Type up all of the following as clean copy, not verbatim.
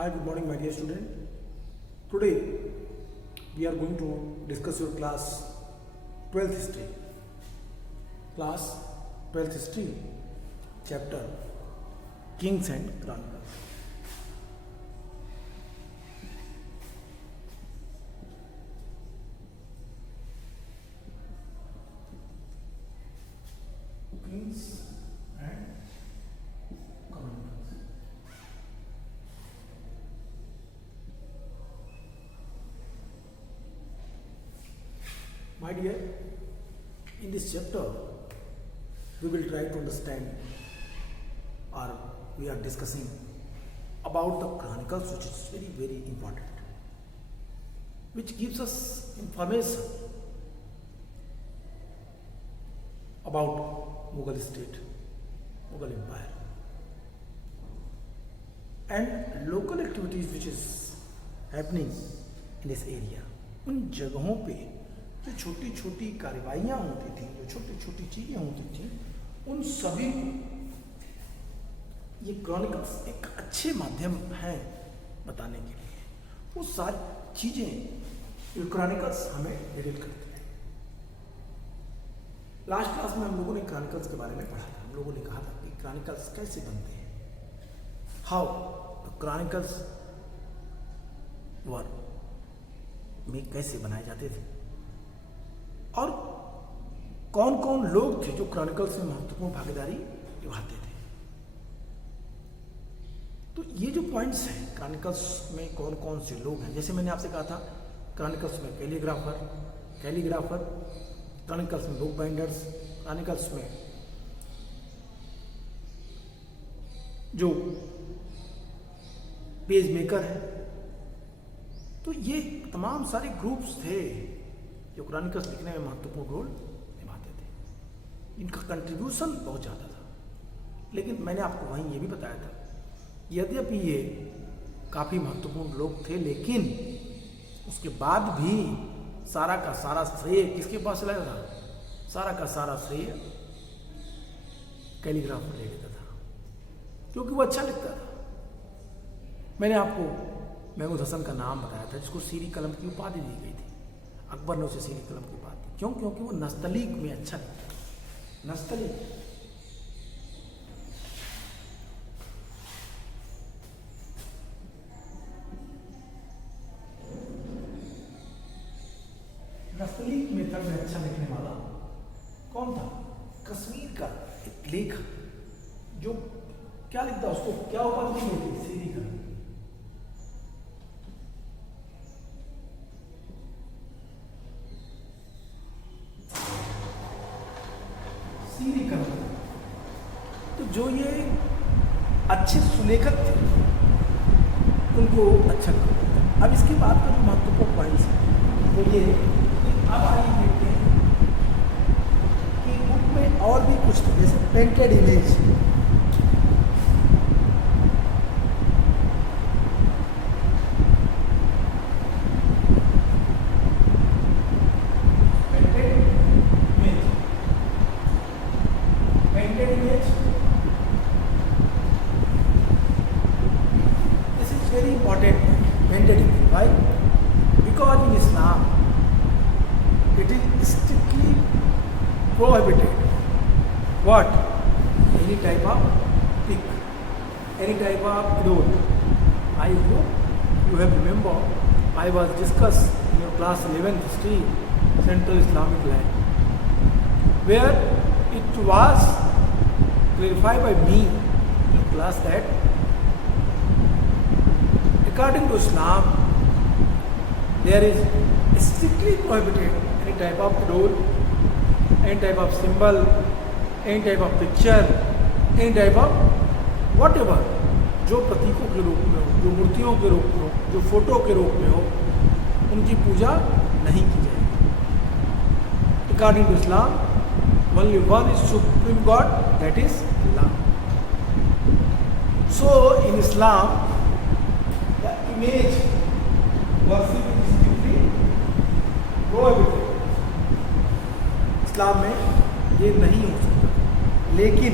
Hi, good morning, my dear student. Today we are going to discuss your class 12th history. Class 12th history, chapter Kings and Chronicles. Kings and Chronicles. My dear, in this chapter, we will try to understand or we are discussing about the Chronicles, which is very, very important, which gives us information about Mughal state, Mughal empire, and local activities which is happening in this area. उन जगहों पे जो छोटी छोटी कार्रवाइयाँ होती थी, जो छोटी छोटी चीज़ें होती थी, उन सभी को ये क्रॉनिकल्स एक अच्छे माध्यम है बताने के लिए। वो सारी चीज़ें ये क्रॉनिकल्स हमें डिटेल करते हैं। लास्ट क्लास में हम लोगों ने क्रॉनिकल्स के बारे में पढ़ा था। हम लोगों ने कहा था कि क्रॉनिकल्स कैसे बनते हैं, हाउ क्रॉनिकल्स वर में कैसे बनाए जाते थे और कौन कौन लोग थे जो क्रॉनिकल्स में महत्वपूर्ण भागीदारी निभाते थे। तो ये जो पॉइंट्स हैं, क्रॉनिकल्स में कौन कौन से लोग हैं, जैसे मैंने आपसे कहा था क्रॉनिकल्स में कैलीग्राफर, क्रॉनिकल्स में बुक बाइंडर्स, क्रॉनिकल्स में जो पेज मेकर है। तो ये तमाम सारे ग्रुप्स थे जो क्रॉनिकल्स लिखने में महत्वपूर्ण रोल निभाते थे। इनका कंट्रीब्यूशन बहुत ज़्यादा था, लेकिन मैंने आपको वहीं ये भी बताया था, यद्यपि ये काफ़ी महत्वपूर्ण लोग थे, लेकिन उसके बाद भी सारा का सारा श्रेय किसके पास चला जाता था? सारा का सारा श्रेय कैलीग्राफर ले लेता था, क्योंकि वो अच्छा लिखता था। मैंने आपको महमूद हसन का नाम बताया था, जिसको सीरी कलम की उपाधि दी गई थी। अकबर ने उसे सीरी कलम की उपाधि दी, क्यों? क्योंकि वो नस्तलीक में अच्छा लिखता था। नस्तलीक मेथड में अच्छा लिखने वाला कौन था? कश्मीर का एक लेखक जो क्या लिखता, उसको क्या उपाधि दी गई थी? सीरी कलम। सीरी कलम। तो जो ये अच्छे सुलेखक थे उनको अच्छा लगता। अब इसके बाद का जो महत्वपूर्ण पॉइंट्स है वो ये कि अब आइए देखते हैं कि बुक में और भी कुछ थे, जैसे painted image, prohibited. What? Any type of pic, any type of cloth. I hope you have remember I was discussed in your class 11th history, Central Islamic Land, where it was clarified by me in your class that according to Islam there is strictly prohibited any type of cloth, any type of symbol, any type of picture, any type of whatever, जो प्रतीकों के रूप में हो, जो मूर्तियों के रूप में हो, जो फोटो के रूप में हो, उनकी पूजा नहीं की जाएगी। According to Islam, only one is supreme God, that is Allah. So in Islam, the image worship is strictly prohibited. इस्लाम में ये नहीं हो सकता, लेकिन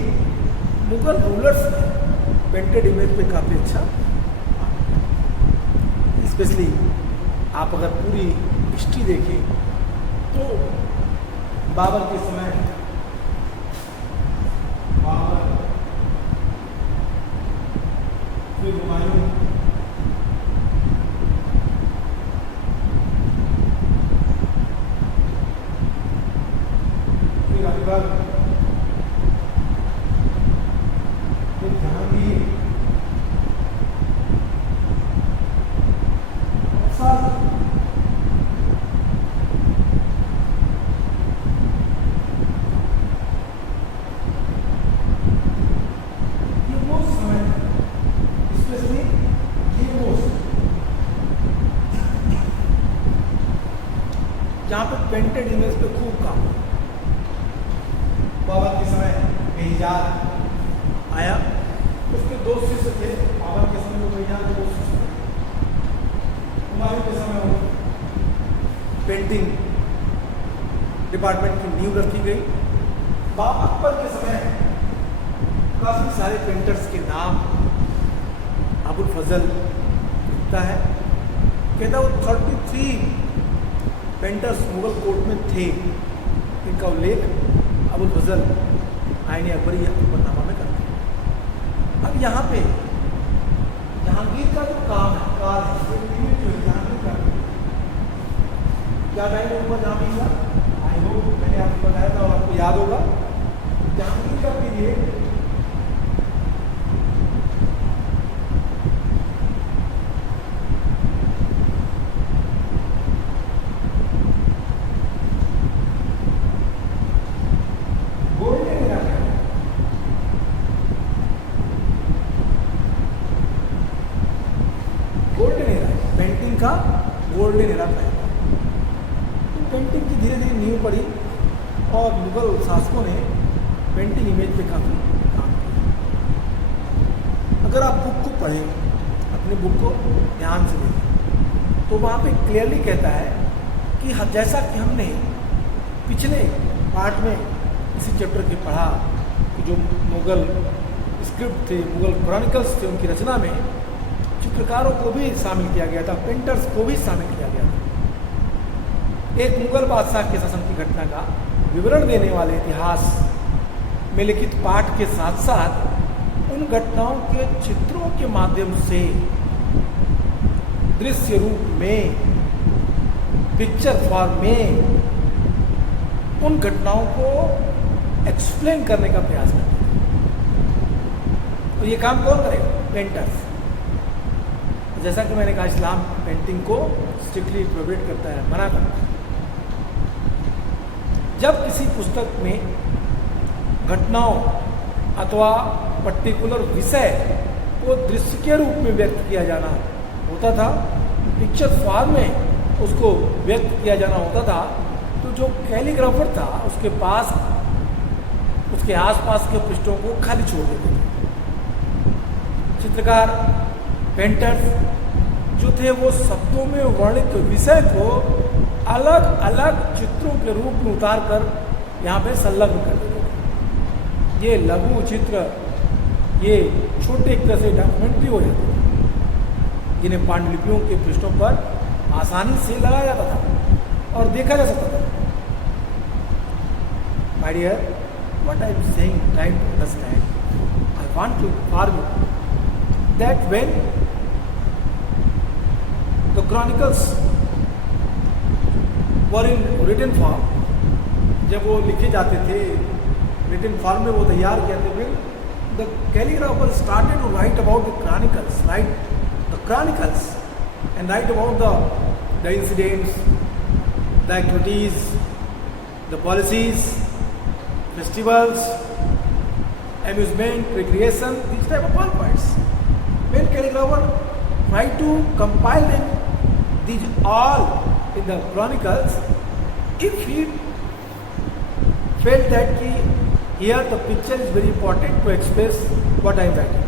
मुगल रूलर्स ने पेंटेड इमेज पे काफ़ी अच्छा ऑब्वियसली आप अगर पूरी हिस्ट्री देखें तो बाबर के समय बाबर, फिर हुमायूं, फिर अकबर, फिर जहांगीर, जहाँ पे पेंटेड इमेज पे खूब काम। बाबर के समय बेहिजात आया, उसके 2 शिष्य थे। बाबर के समय वो बेहिजात के 2 शिष्य थे। हुमायूं के समय वो पेंटिंग डिपार्टमेंट की नींव रखी गई। अकबर के समय काफ़ी सारे पेंटर्स के नाम अबुल फजल लिखता है, कहता वो 33 पेंटर्स मुगल कोर्ट में थे, इनका उल्लेख अबुल फजल आईने अकबरी अकबरनामा में करते हैं। अब यहाँ पे जहांगीर का जो काम है, जहांगीर का क्या टाइम होगा जहांगीर का, आई होप मैंने आपको बताया था और आपको याद होगा। जहांगीर का पीरियड गोल्डन एरा था। तो पेंटिंग की धीरे धीरे नींव पड़ी और मुगल शासकों ने पेंटिंग इमेज पे काफ़ी काम किया। अगर आप बुक को पढ़ें, अपने बुक को ध्यान से देखें, तो वहाँ पे क्लियरली कहता है कि जैसा कि हमने पिछले पार्ट में इसी चैप्टर के पढ़ा कि जो मुगल स्क्रिप्ट थे, मुगल क्रॉनिकल्स थे, उनकी रचना में चित्रकारों को भी शामिल किया गया था, पेंटर्स को भी शामिल किया गया था। एक मुगल बादशाह के शासन की घटना का विवरण देने वाले इतिहास में लिखित पाठ के साथ साथ उन घटनाओं के चित्रों के माध्यम से दृश्य रूप में, पिक्चर फॉर्म में उन घटनाओं को एक्सप्लेन करने का प्रयास करते हैं। तो ये काम कौन करेगा? पेंटर्स। जैसा कि मैंने कहा, इस्लाम पेंटिंग को स्ट्रिक्टली प्रोहिबिट करता है, मना करता है। जब किसी पुस्तक में घटनाओं अथवा पर्टिकुलर विषय को दृश्य के रूप में व्यक्त किया जाना होता था, पिक्चर फॉर्म में उसको व्यक्त किया जाना होता था, तो जो कैलीग्राफर था उसके पास, उसके आसपास के पृष्ठों को खाली छोड़ देते थे। चित्रकार, पेंटर्स जो थे वो शब्दों में वर्णित विषय को अलग अलग चित्रों के रूप में उतार कर यहाँ पे संलग्न कर देते थे। ये लघु चित्र, ये छोटे एक तरह से डॉक्यूमेंट्री हो जाते थे, जिन्हें पांडुलिपियों के पृष्ठों पर आसानी से लगाया जाता था और देखा जा सकता था। My dear, what I am saying, trying to understand, I want to inform you that when the chronicles were in written form, जब वो लिखे जाते थे written form में, वो तैयार किया थे, when the calligrapher started to write about the chronicles, and write about the incidents, the activities, the policies, festivals, amusement, recreation, these type of all points. When calligrapher tried to compile them, these all in the chronicles, if he felt that here the picture is very important to express what I am writing,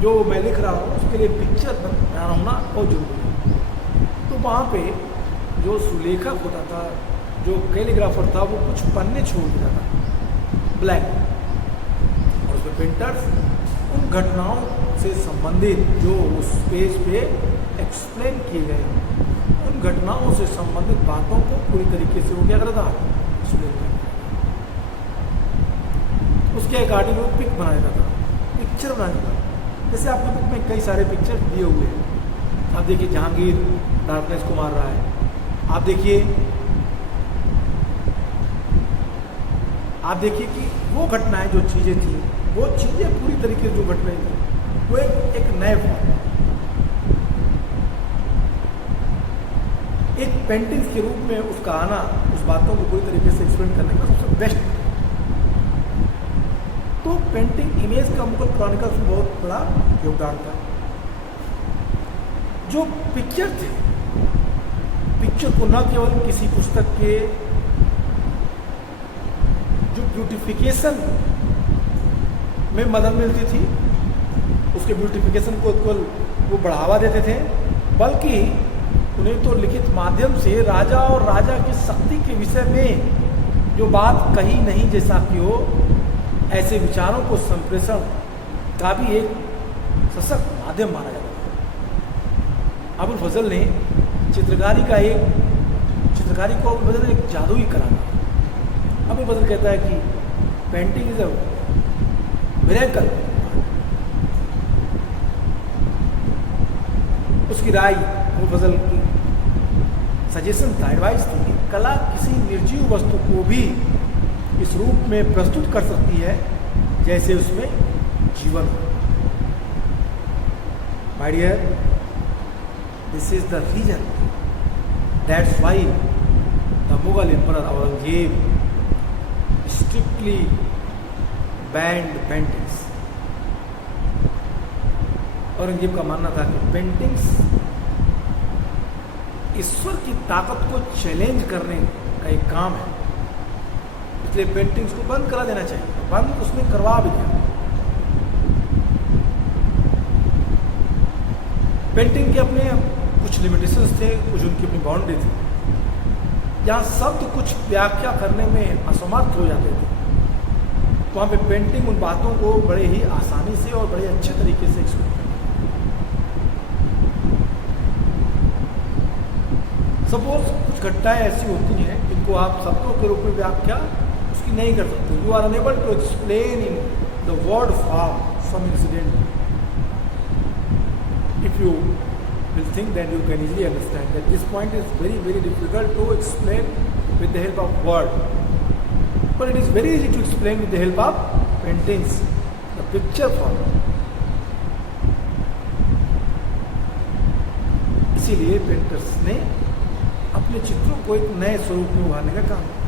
जो मैं लिख रहा हूँ उसके लिए picture बना होना बहुत जरूरी है। तो वहाँ पे जो सुलेखक होता था, जो कैलीग्राफर था, वो कुछ पन्ने छोड़ देता था ब्लैंक, और उसमें पेंटर्स उन घटनाओं से संबंधित जो उस पेज पे एक्सप्लेन किए गए, उन घटनाओं से संबंधित बातों को पूरी तरीके से वो क्या करता था, एक्सप्लेन करता। उसके अकॉर्डिंग वो पिक बनाया था, पिक्चर बनाया था। जैसे आपकी बुक में कई सारे पिक्चर दिए हुए हैं। आप देखिए जहांगीर डार्कनेस को मार रहा है, आप देखिए कि वो घटनाएं जो चीज़ें थी, वो चीज़ें पूरी तरीके से जो घट रही थी, वो एक नए फॉर्म, एक पेंटिंग्स के रूप में उसका आना, उस बातों को पूरी तरीके से एक्सप्लेन करने का सबसे बेस्ट। तो पेंटिंग इमेज का मुगल क्रॉनिकल्स में बहुत बड़ा योगदान था। जो पिक्चर थे, पिक्चर को न केवल किसी पुस्तक के जो ब्यूटिफिकेशन में मदद मिलती थी, उसके ब्यूटिफिकेशन को केवल वो बढ़ावा देते थे, बल्कि उन्हें तो लिखित माध्यम से राजा और राजा की शक्ति के विषय में जो बात कही नहीं जैसा कि हो, ऐसे विचारों को संप्रेषण का भी एक सशक्त माध्यम माना जाता है। अबुल फजल ने चित्रकारी को अबुल फजल ने एक जादुई कला था। अबुल फजल कहता है कि पेंटिंग इज अ मिरेकल। उसकी राय, अबुल फजल की सजेशन था, एडवाइस थी कि कला किसी निर्जीव वस्तु को भी इस रूप में प्रस्तुत कर सकती है जैसे उसमें जीवन हो। My dear, this is the reason that's why the Mughal emperor Aurangzeb strictly banned paintings. Aurangzeb का मानना था कि पेंटिंग्स ईश्वर की ताकत को चैलेंज करने का एक काम है, इसलिए पेंटिंग्स को बंद करा देना चाहिए। बंद उसने करवा भी दिया। पेंटिंग के अपने कुछ लिमिटेशंस थे, कुछ उनकी अपनी बाउंड्री थी, जहाँ शब्द कुछ व्याख्या करने में असमर्थ हो जाते थे, तो वहाँ पे पेंटिंग उन बातों को बड़े ही आसानी से और बड़े अच्छे तरीके से एक्सप्लेन करती है। सपोज कुछ घटनाएं ऐसी होती हैं जिनको आप शब्दों के रूप में व्याख्या उसकी नहीं कर सकते। You are unable to explain in the word form some incident. If you will think that you can easily understand that this point is very, very difficult to explain with the help of word, but it is very easy to explain with the help of paintings, the picture form. इसीलिए painters ने अपने चित्रों को एक नए स्वरूप में उभारने का काम किया।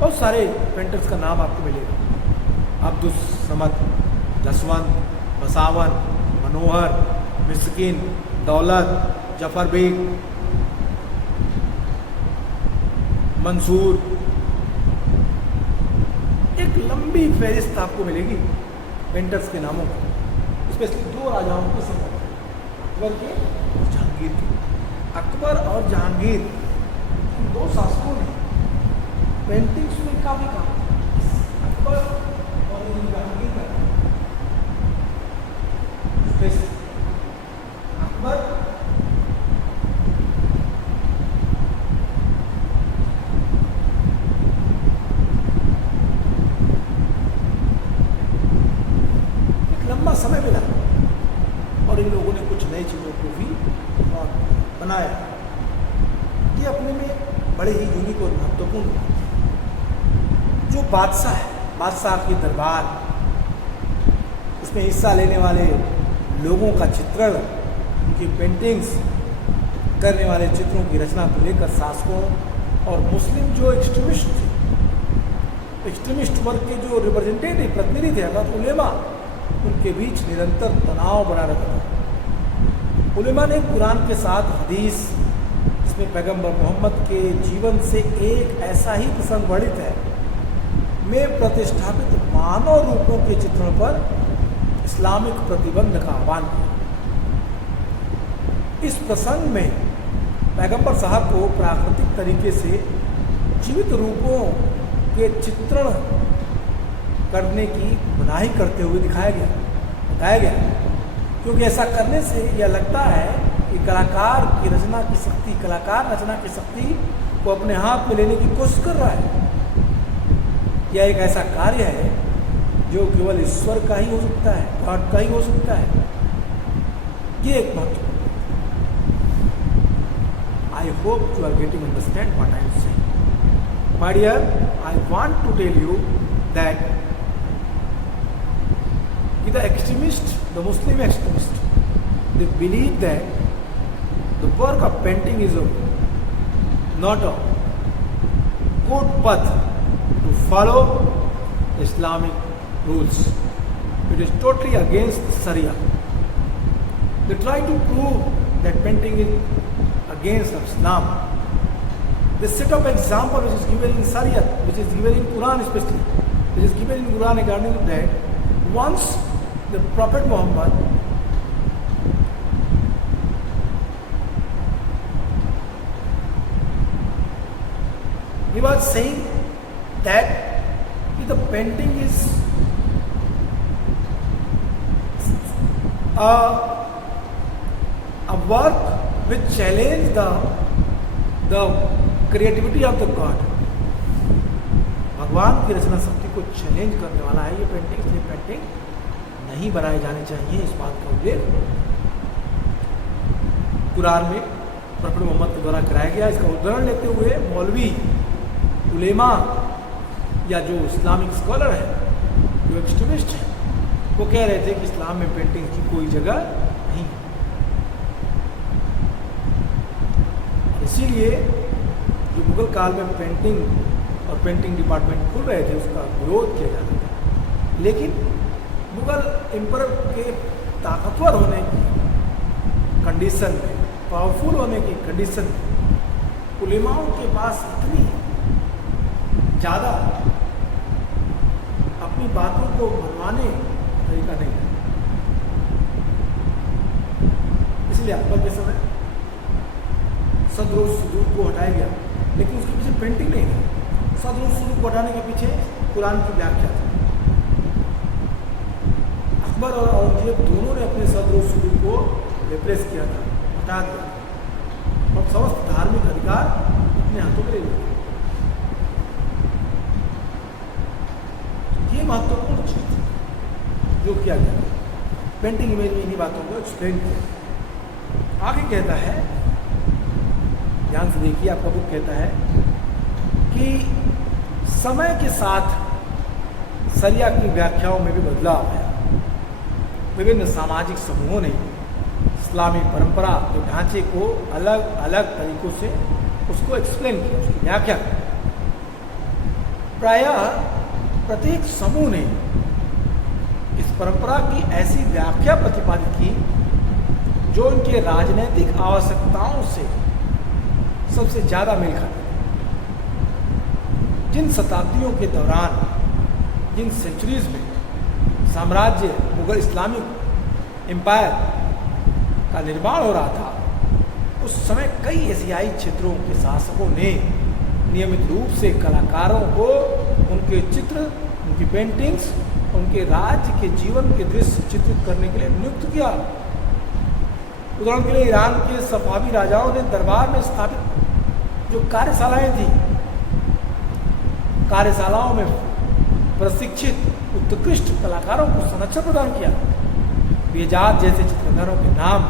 बहुत सारे पेंटर्स का नाम आपको मिलेगा, अब्दुल समद, जसवंत, बसावन, मनोहर, मिस्किन, दौलत, जफर बेग, मंसूर। एक लंबी फहरिस्त आपको मिलेगी पेंटर्स के नामों की, स्पेशली दो राजाओं के समय, अकबर के और जहांगीर के। अकबर और जहांगीर इन दो शासकों ने पेंटिंग्स में काफी काम किया। अकबर और जहांगीर का अकबर एक लंबा समय मिला और इन लोगों ने कुछ नई चीजों को भी बनाया। ये अपने में बड़े ही यूनिक और महत्वपूर्ण। जो बादशाह है, बादशाह की दरबार, उसमें हिस्सा लेने वाले लोगों का चित्रण, उनकी पेंटिंग्स करने वाले चित्रों की रचना को लेकर शासकों और मुस्लिम जो एक्सट्रीमिस्ट थे, एक्सट्रीमिस्ट वर्ग के जो रिप्रेजेंटेटिव प्रतिनिधि थे अर्थात उलेमा, उनके बीच निरंतर तनाव बना रहता था। उलेमा ने कुरान के साथ हदीस, इसमें पैगंबर मोहम्मद के जीवन से एक ऐसा ही प्रसंग वर्णित है, में प्रतिष्ठापित मानव रूपों के चित्रण पर इस्लामिक प्रतिबंध का आह्वान किया। इस प्रसंग में पैगंबर साहब को प्राकृतिक तरीके से जीवित रूपों के चित्रण करने की मनाही करते हुए बताया गया, क्योंकि ऐसा करने से यह लगता है कि कलाकार रचना की शक्ति को अपने हाथ में लेने की कोशिश कर रहा है। यह एक ऐसा कार्य है जो केवल ईश्वर का ही हो सकता है, गॉड का ही हो सकता है। ये एक महत्वपूर्ण, I hope you are getting understand what I am saying. My dear, I want to tell you that the Muslim extremists, they believe that the work of painting is not a good path to follow Islamic rules. It is totally against Sharia. They try to prove that painting is against Islam. They set up example which is given in Sharia, which is given in Quran especially, which is given in Quran regarding to that. Once the Prophet Muhammad he was saying that if the painting is a work which challenge the creativity of the God, भगवान की रचना शक्ति को challenge करने वाला है ये painting, इसलिए painting नहीं बनाए जाने चाहिए। इस बात का उल्लेख कुरान में प्रॉफेट मोहम्मद के द्वारा कराया गया। इसका उदाहरण लेते हुए मौलवी उलेमा या जो इस्लामिक स्कॉलर है, जो एक्सट्रीमिस्ट है, वो कह रहे थे कि इस्लाम में पेंटिंग की कोई जगह नहीं है। इसीलिए जो मुगल काल में पेंटिंग और पेंटिंग डिपार्टमेंट खुल रहे थे उसका विरोध किया जाता था। लेकिन मुगल एम्परर के ताकतवर होने की कंडीशन में, पावरफुल होने की कंडीशन में उलेमाओं के पास इतनी ज़्यादा अपनी बातों को मनवाने का तरीका नहीं है। इसलिए अकबर के समय सदरुल सुदूक को हटाया गया, लेकिन उसके पीछे पेंटिंग नहीं थी। सदरुल सुदूक को हटाने के पीछे कुरान की व्याख्या थी। अकबर और औरंगजेब दोनों ने अपने सदरुल सुदूक को रिप्लेस किया था, हटा दिया और समस्त धार्मिक अधिकार अपने हाथों में ले लिया। ये महत्वपूर्ण चीज थी जो किया गया। पेंटिंग इमेज में इन्हीं बातों को एक्सप्लेन किया। आगे कहता है, ध्यान से देखिए, आपका बुक कहता है कि समय के साथ शरिया की व्याख्याओं में भी बदलाव आया। विभिन्न सामाजिक समूहों ने इस्लामी परंपरा के ढांचे को अलग अलग तरीकों से उसको एक्सप्लेन किया, उसकी व्याख्या। प्रायः प्रत्येक समूह ने इस परंपरा की ऐसी व्याख्या प्रतिपादित की जो उनके राजनीतिक आवश्यकताओं से सबसे ज़्यादा मेल खाती। जिन शताब्दियों के दौरान, जिन सेंचुरीज में साम्राज्य मुगल इस्लामिक एम्पायर का निर्माण हो रहा था, उस समय कई एशियाई क्षेत्रों के शासकों ने नियमित रूप से कलाकारों को उनके चित्र, उनकी पेंटिंग्स, उनके राज्य के जीवन के दृश्य चित्रित करने के लिए नियुक्त किया। उदाहरण के लिए ईरान के सफावी राजाओं ने दरबार में स्थापित जो कार्यशालाएं थी, कार्यशालाओं में प्रशिक्षित उत्कृष्ट कलाकारों को संरक्षण प्रदान किया। बेजात जैसे चित्रकारों के नाम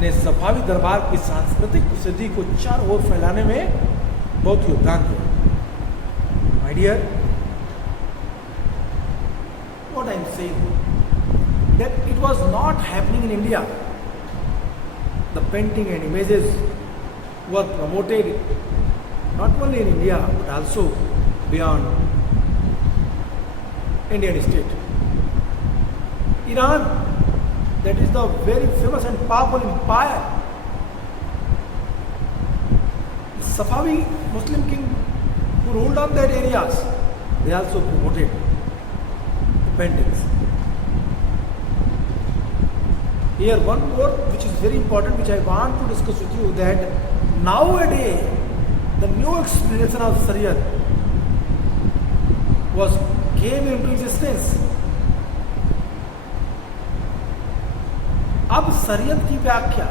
ने सफावी दरबार की सांस्कृतिक प्रसिद्धि को चारों ओर फैलाने में बहुत योगदान दिया। My dear, what I am saying that it was not happening in India. The painting and images were promoted not only in India but also beyond Indian state. Iran, that is the very famous and powerful empire. The Safavi Muslim king who ruled on that areas, they also promoted paintings. Here one more which is very important, which I want to discuss with you, that nowadays the new explanation of Shariat was came into existence. अब शरीयत की व्याख्या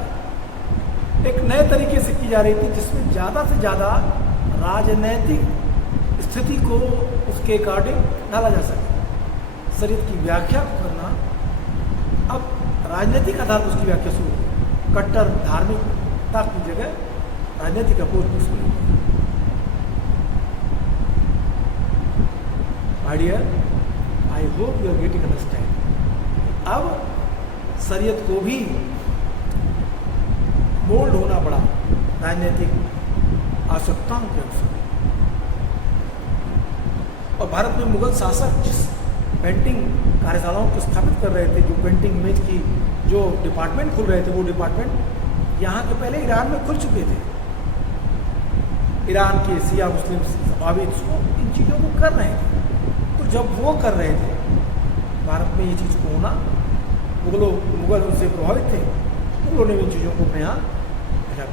एक नए तरीके से की जा रही थी, जिसमें ज़्यादा से ज़्यादा राजनैतिक स्थिति को उसके अकॉर्डिंग डाला जा सके। शरीयत की व्याख्या करना अब राजनीतिक आधार पर उसकी व्याख्या शुरू हुई। कट्टर धार्मिकता की जगह राजनीतिक अपोज शुरू हुई। My dear, I hope you are getting understand. अब शरीयत को भी मोल्ड होना पड़ा राजनीतिक आवश्यकताओं के अनुसार। और भारत में मुगल शासक जिस पेंटिंग कार्यशालाओं को स्थापित कर रहे थे, जो पेंटिंग इमेज की जो डिपार्टमेंट खुल रहे थे, वो डिपार्टमेंट यहाँ के पहले ईरान में खुल चुके थे। ईरान के शिया मुस्लिम सफावी इन चीज़ों को कर रहे थे। तो जब वो कर रहे थे, भारत में ये चीज़ को होना, मुगल उनसे प्रभावित थे, मुगलों ने इन चीज़ों को अपने यहाँ भेजा।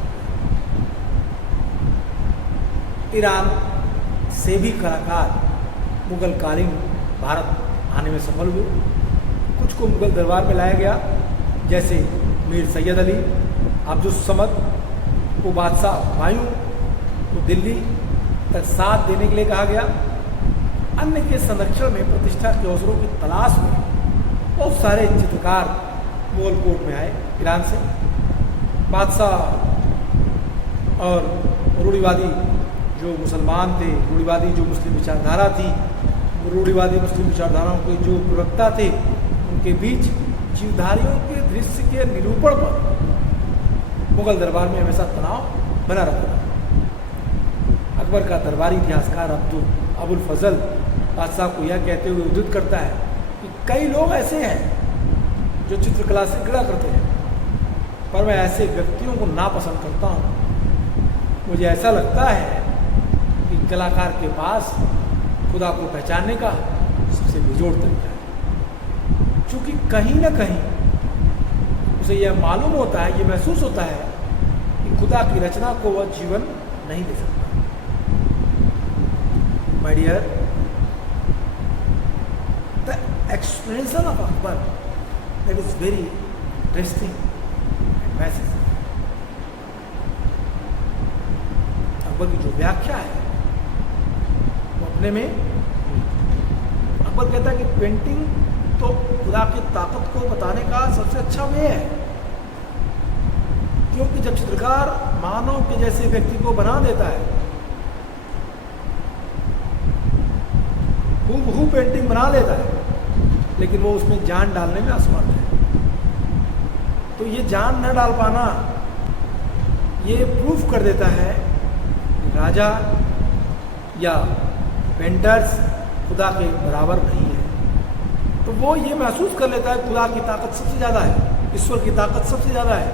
ईरान से भी कलाकार मुगल कालीन भारत आने में सफल हुए। कुछ को मुगल दरबार में लाया गया, जैसे मीर सैयद अली, अब्दुल समद को बादशाह हुमायूं को दिल्ली तक साथ देने के लिए कहा गया। अन्य के संरक्षण में प्रतिष्ठा के अवसरों की तलाश में बहुत सारे चित्रकार मुगल कोर्ट में आए ईरान से। बादशाह और रूढ़िवादी जो मुसलमान थे, रूढ़िवादी जो मुस्लिम विचारधारा थी, रूढ़िवादी मुस्लिम विचारधाराओं के जो प्रवक्ता थे, उनके बीच जीवधारियों के दृश्य के निरूपण पर मुगल दरबार में हमेशा तनाव बना रहता था। अकबर का दरबारी इतिहासकार अबुल फजल बादशाह को यह कहते हुए उद्धृत करता है कि कई लोग ऐसे हैं जो चित्रकला से घृणा करते हैं, पर मैं ऐसे व्यक्तियों को नापसंद करता हूँ। मुझे ऐसा लगता है कि कलाकार के पास खुदा को पहचानने का सबसे बेजोड़ तरीका है, क्योंकि कहीं ना कहीं उसे यह मालूम होता है, ये महसूस होता है कि खुदा की रचना को वह जीवन नहीं दे सकता। My dear, the explanation of Akbar that is very interesting message. Akbar की जो व्याख्या है वो अपने में, अकबर कहता है कि पेंटिंग तो खुदा की ताकत को बताने का सबसे अच्छा वे है, क्योंकि जब चित्रकार मानव के जैसे व्यक्ति को बना देता है, हूबहू पेंटिंग बना लेता है, लेकिन वो उसमें जान डालने में असमर्थ है। तो ये जान न डाल पाना ये प्रूफ कर देता है कि राजा या पेंटर्स खुदा के बराबर नहीं है। तो वो ये महसूस कर लेता है खुदा की ताकत सबसे ज़्यादा है, ईश्वर की ताकत सबसे ज़्यादा है,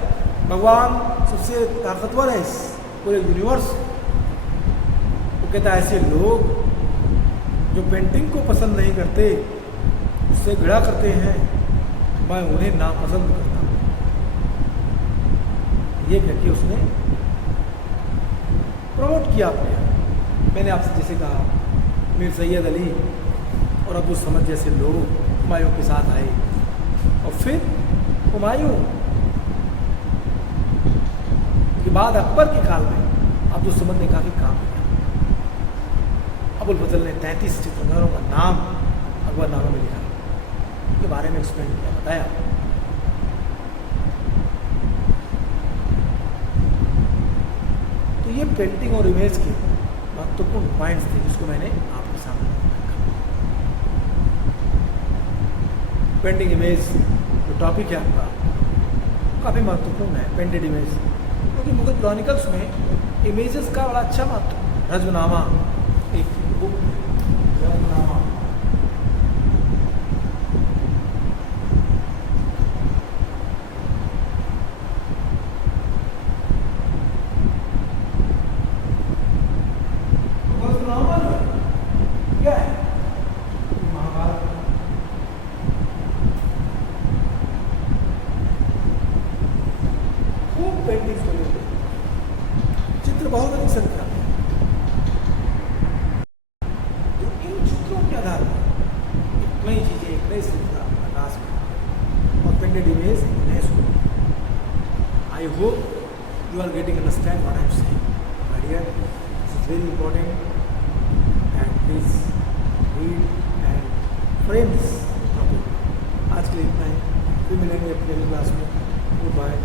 भगवान सबसे ताकतवर है इस पूरे यूनिवर्स। वो कहता है ऐसे लोग जो पेंटिंग को पसंद नहीं करते, उससे घृणा करते हैं, मैं उन्हें नापसंद करता हूँ। ये कहके उसने प्रमोट किया अपने यहाँ। मैंने आपसे जैसे कहा, मीर सैयद अली और अब्दुल समद जैसे लोग हुमायूं के साथ आए, और फिर हुमायूं के बाद अकबर के काल में अब्दुल समद ने काफ़ी काम किया। अबुल फजल ने 33 चित्रकारों का नाम अकबरनामा में लिखा, के बारे में एक्सप्लेन किया, बताया। तो ये पेंटिंग और इमेज के महत्वपूर्ण पॉइंट्स थे जिसको मैंने आपके सामने रखा। पेंटिंग इमेज जो टॉपिक है आपका काफ़ी महत्वपूर्ण है, पेंटेड इमेज, क्योंकि मुगल क्रॉनिकल्स में इमेजेस का बड़ा अच्छा महत्व। रजमनामा एक बुक, रजमनामा क्या है? महाभारत खूब पेंटिंग्स बने हुए, चित्र बहुत अधिक संख्या में। तो इन चित्रों के आधार पर I hope you are getting understand what I am saying. My dear, this is very important and please read and frame this topic. आज के लिए इतना ही, फिर मिलेंगे अपने क्लास में. Goodbye.